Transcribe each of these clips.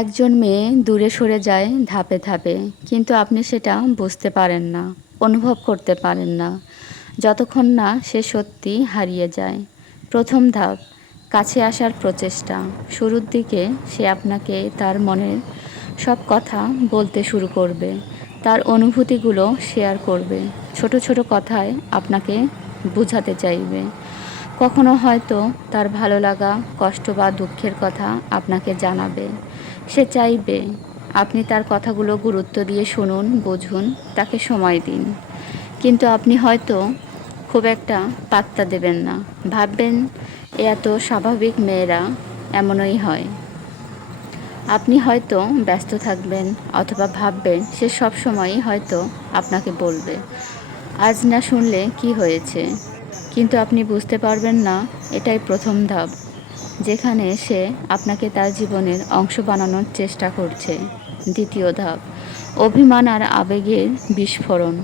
একজন মেয়ে দূরে সরে যায় ধাপে ধাপে, কিন্তু আপনি সেটা বুঝতে পারেন না, অনুভব করতে পারেন না, যতক্ষণ না সে সত্যি হারিয়ে যায়। প্রথম ধাপ, কাছে আসার প্রচেষ্টা। শুরুর দিকে সে আপনাকে তার মনের সব কথা বলতে শুরু করবে, তার অনুভূতিগুলো শেয়ার করবে, ছোট ছোট কথায় আপনাকে বোঝাতে চাইবে। কখনো হয়তো তার ভালো লাগা, কষ্ট বা দুঃখের কথা আপনাকে জানাবে। সে চাইবে আপনি তার কথাগুলো গুরুত্ব দিয়ে শুনুন, বুঝুন, তাকে সময় দিন। কিন্তু আপনি হয়তো খুব একটা পাত্তা দেবেন না। ভাববেন এ এত স্বাভাবিক, মেয়েরা এমনই হয়। আপনি হয়তো ব্যস্ত থাকবেন, অথবা ভাববেন সে সব সময়ই হয়তো আপনাকে বলবে, আজ না শুনলে কি হয়েছে। কিন্তু আপনি বুঝতে পারবেন না, এটাই প্রথম ধাপ, যেখানে সে আপনাকে তার জীবনের অংশ বানানোর চেষ্টা করছে। দ্বিতীয় ধাপ, অভিমান আর আবেগের বিস্ফোরণ।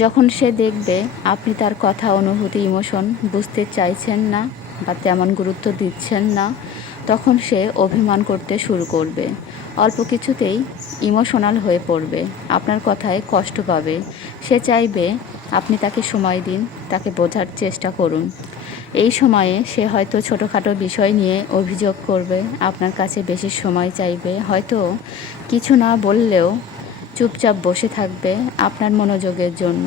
যখন সে দেখবে আপনি তার কথা, অনুভূতি, ইমোশন বুঝতে চাইছেন না বা তেমন গুরুত্ব দিচ্ছেন না, তখন সে অভিমান করতে শুরু করবে। অল্প কিছুতেই ইমোশনাল হয়ে পড়বে, আপনার কথায় কষ্ট পাবে। সে চাইবে আপনি তাকে সময় দিন, তাকে বোঝার চেষ্টা করুন। এই সময়ে সে হয়তো ছোটোখাটো বিষয় নিয়ে অভিযোগ করবে, আপনার কাছে বেশি সময় চাইবে, হয়তো কিছু না বললেও চুপচাপ বসে থাকবে আপনার মনোযোগের জন্য।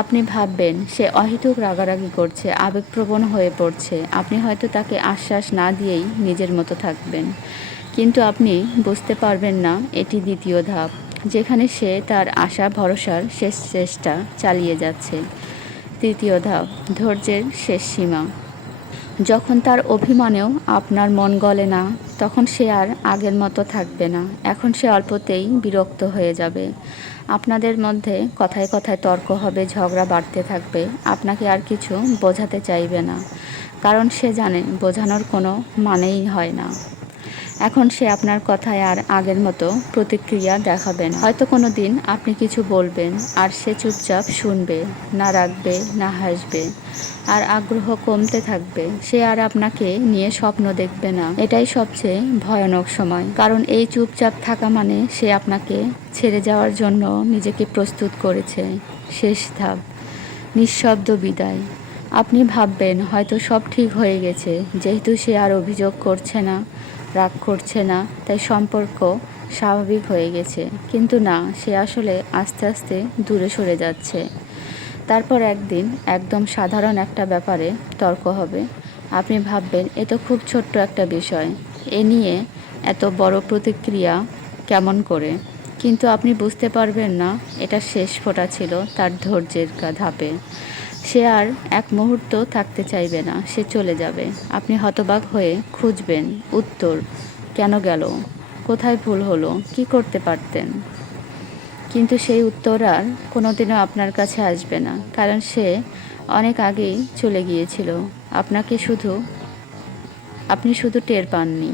আপনি ভাববেন সে অহেতুক রাগারাগি করছে, আবেগপ্রবণ হয়ে পড়ছে। আপনি হয়তো তাকে আশ্বাস না দিয়েই নিজের মতো থাকবেন। কিন্তু আপনি বুঝতে পারবেন না, এটি দ্বিতীয় ধাপ, যেখানে সে তার আশা ভরসার শেষ চেষ্টা চালিয়ে যাচ্ছে। তৃতীয় ধাপ, ধৈর্যের শেষ সীমা। যখন তার অভিমানেও আপনার মন গলে না, তখন সে আর আগের মতো থাকবে না। এখন সে অল্পতেই বিরক্ত হয়ে যাবে। আপনাদের মধ্যে কথায় কথায় তর্ক হবে, ঝগড়া বাড়তে থাকবে। আপনাকে আর কিছু বোঝাতে চাইবে না, কারণ সে জানে বোঝানোর কোনো মানেই হয় না। এখন সে আপনার কথায় আর আগের মতো প্রতিক্রিয়া দেখাবে না। হয়তো কোনো দিন আপনি কিছু বলবেন আর সে চুপচাপ শুনবে, না রাখবে, না হাসবে, আর আগ্রহ কমতে থাকবে। সে আর আপনাকে নিয়ে স্বপ্ন দেখবে না। এটাই সবচেয়ে ভয়ানক সময়, কারণ এই চুপচাপ থাকা মানে সে আপনাকে ছেড়ে যাওয়ার জন্য নিজেকে প্রস্তুত করেছে। শেষ ধাপ, নিঃশব্দ বিদায়। আপনি ভাববেন হয়তো সব ঠিক হয়ে গেছে, যেহেতু সে আর অভিযোগ করছে না, রাগ করছে না, তাই সম্পর্ক স্বাভাবিক হয়ে গেছে। কিন্তু না, সে আসলে আস্তে আস্তে দূরে সরে যাচ্ছে। তারপর একদিন একদম সাধারণ একটা ব্যাপারে তর্ক হবে। আপনি ভাববেন এ তো খুব ছোট্ট একটা বিষয়, এ নিয়ে এত বড় প্রতিক্রিয়া কেমন করে। কিন্তু আপনি বুঝতে পারবেন না, এটা শেষ ফোঁটা ছিল তার ধৈর্যের ধাপে। সে আর এক মুহূর্ত থাকতে চাইবে না, সে চলে যাবে। আপনি হতবাক হয়ে খুঁজবেন উত্তর, কেন গেল, কোথায় ভুল হলো, কি করতে পারতেন। কিন্তু সেই উত্তর আর কোনোদিনও আপনার কাছে আসবে না, কারণ সে অনেক আগেই চলে গিয়েছিল। আপনি শুধু টের পাননি।